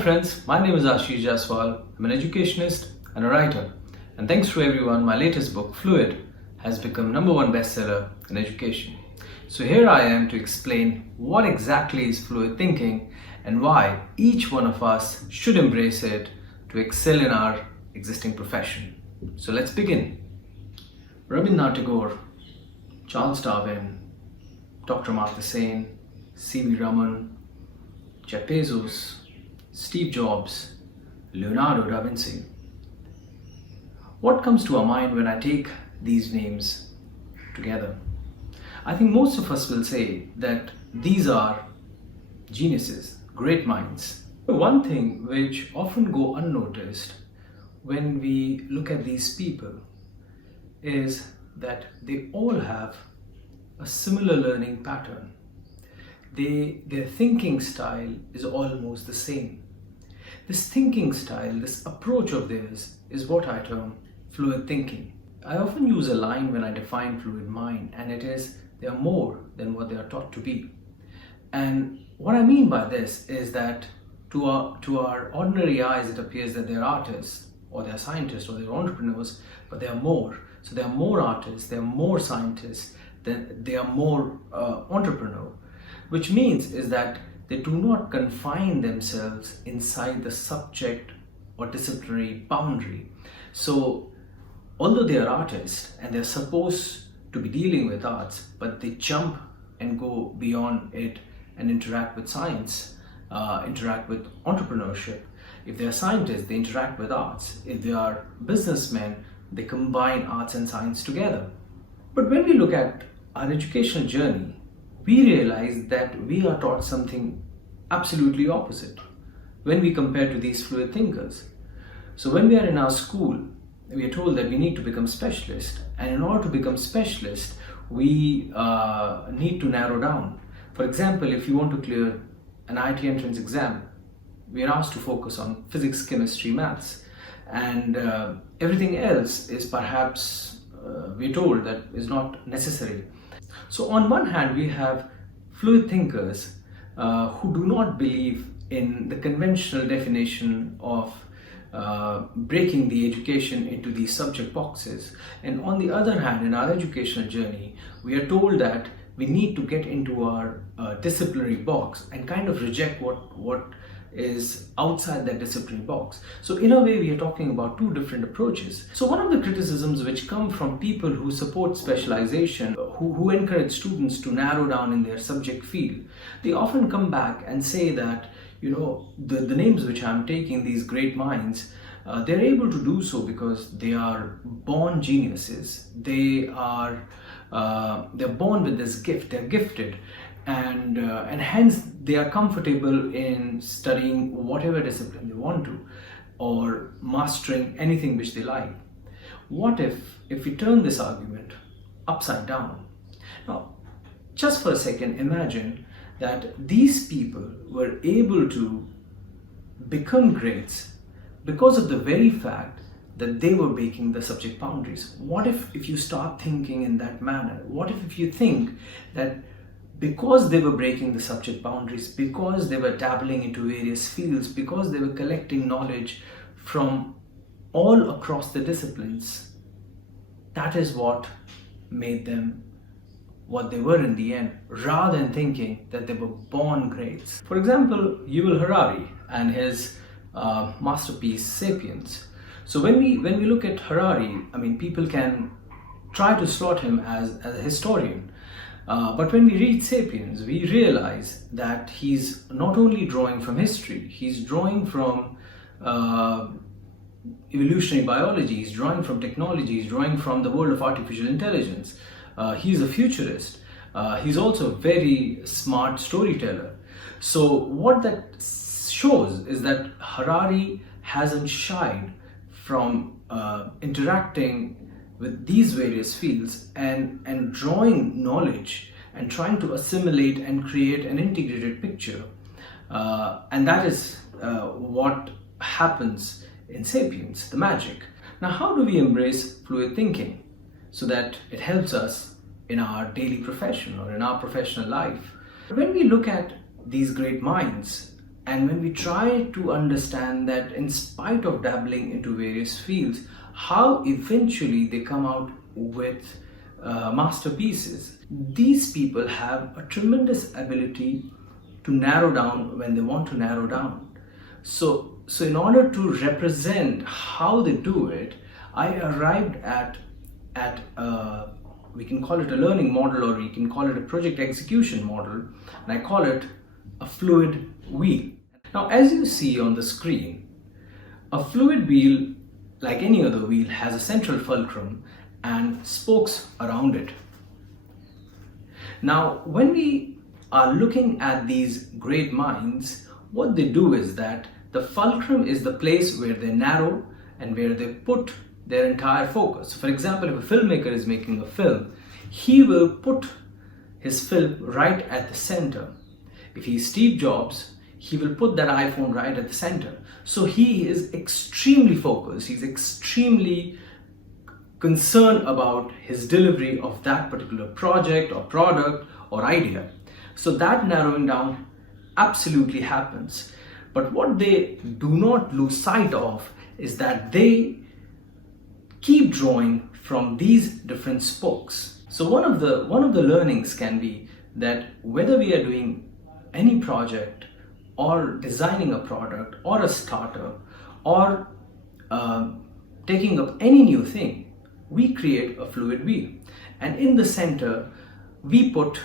friends, my name is Ashish Jaiswal. I'm an educationist and a writer. And thanks to everyone, my latest book, Fluid, has become #1 bestseller in education. So here I am to explain what exactly is fluid thinking and why each one of us should embrace it to excel in our existing profession. So let's begin. Rabindranath Tagore, Charles Darwin, Dr. Martha Sen, C.V. Raman, Jeff Bezos, Steve Jobs, Leonardo da Vinci. What comes to our mind when I take these names together? I think most of us will say that these are geniuses, great minds. One thing which often go unnoticed when we look at these people is that they all have a similar learning pattern. Their thinking style is almost the same. This thinking style, this approach of theirs is what I term fluid thinking. I often use a line when I define fluid mind, and it is they are more than what they are taught to be. And what I mean by this is that to our ordinary eyes it appears that they're artists or they're scientists or they're entrepreneurs, but they are more. So they are more artists, they are more scientists, they are more entrepreneur. Which means is that they do not confine themselves inside the subject or disciplinary boundary. So although they are artists and they're supposed to be dealing with arts, but they jump and go beyond it and interact with science, interact with entrepreneurship. If they are scientists, they interact with arts. If they are businessmen, they combine arts and science together. But when we look at our educational journey, we realize that we are taught something absolutely opposite when we compare to these fluid thinkers. So when we are in our school, we are told that we need to become specialists, and in order to become specialists, we need to narrow down. For example, if you want to clear an IT entrance exam, we are asked to focus on physics, chemistry, maths, and everything else is perhaps, we're told, that is not necessary. So on one hand, we have fluid thinkers who do not believe in the conventional definition of breaking the education into these subject boxes. And on the other hand, in our educational journey, we are told that we need to get into our disciplinary box and kind of reject what is outside that disciplinary box. So in a way, we are talking about two different approaches. So one of the criticisms which come from people who support specialization, who encourage students to narrow down in their subject field, they often come back and say that, you know, the names which I'm taking, these great minds, they're able to do so because they are born geniuses. They're born with this gift. They're gifted. And hence they are comfortable in studying whatever discipline they want to, or mastering anything which they like. What if we turn this argument upside down? Now, just for a second, imagine that these people were able to become greats because of the very fact that they were breaking the subject boundaries. What if you start thinking in that manner? What if you think that because they were breaking the subject boundaries, because they were dabbling into various fields, because they were collecting knowledge from all across the disciplines, that is what made them what they were in the end, rather than thinking that they were born greats. For example, Yuval Harari and his masterpiece, Sapiens. So when we look at Harari, I mean, people can try to slot him as a historian. But when we read Sapiens, we realize that he's not only drawing from history, he's drawing from evolutionary biology, he's drawing from technology, he's drawing from the world of artificial intelligence. He's a futurist. He's also a very smart storyteller. So what that shows is that Harari hasn't shied from interacting with these various fields and drawing knowledge and trying to assimilate and create an integrated picture. And that is what happens in Sapiens, the magic. Now, how do we embrace fluid thinking so that it helps us in our daily profession or in our professional life? When we look at these great minds And when we try to understand that in spite of dabbling into various fields, how eventually they come out with masterpieces. These people have a tremendous ability to narrow down when they want to narrow down. So in order to represent how they do it, I arrived at we can call it a learning model, or we can call it a project execution model, and I call it a fluid wheel. Now, as you see on the screen, a fluid wheel, like any other wheel, has a central fulcrum and spokes around it. Now, when we are looking at these great minds, what they do is that the fulcrum is the place where they narrow and where they put their entire focus. For example, if a filmmaker is making a film, he will put his film right at the center. If he's Steve Jobs, he will put that iPhone right at the center. So he is extremely focused. He's extremely concerned about his delivery of that particular project or product or idea. So that narrowing down absolutely happens. But what they do not lose sight of is that they keep drawing from these different spokes. So one of the learnings can be that whether we are doing any project or designing a product or a startup or taking up any new thing, we create a fluid wheel. And in the center, we put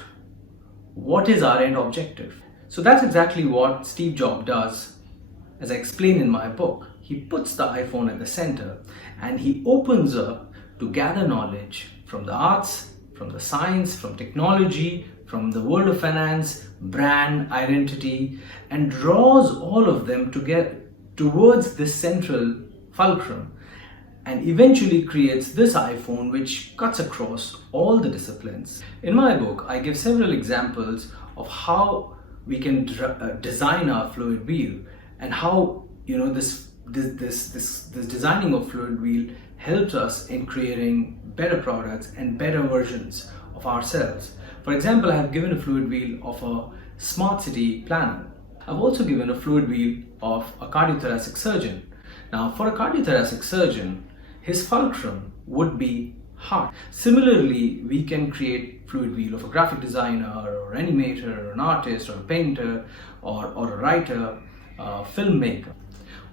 what is our end objective. So that's exactly what Steve Jobs does, as I explain in my book. He puts the iPhone at the center and he opens up to gather knowledge from the arts, from the science, from technology, from the world of finance, brand, identity, and draws all of them to get towards this central fulcrum, and eventually creates this iPhone which cuts across all the disciplines. In my book, I give several examples of how we can design our fluid wheel, and how this designing of fluid wheel helps us in creating better products and better versions of ourselves. For example, I have given a fluid wheel of a smart city planner. I've also given a fluid wheel of a cardiothoracic surgeon. Now, for a cardiothoracic surgeon, his fulcrum would be heart. Similarly, we can create fluid wheel of a graphic designer or animator or an artist or a painter or a writer, filmmaker.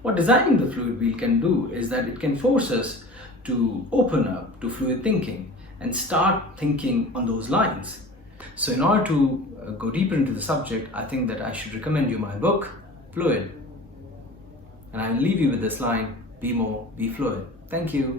What designing the fluid wheel can do is that it can force us to open up to fluid thinking and start thinking on those lines. So in order to go deeper into the subject, I think that I should recommend you my book, Fluid. And I'll leave you with this line: be more, be fluid. Thank you.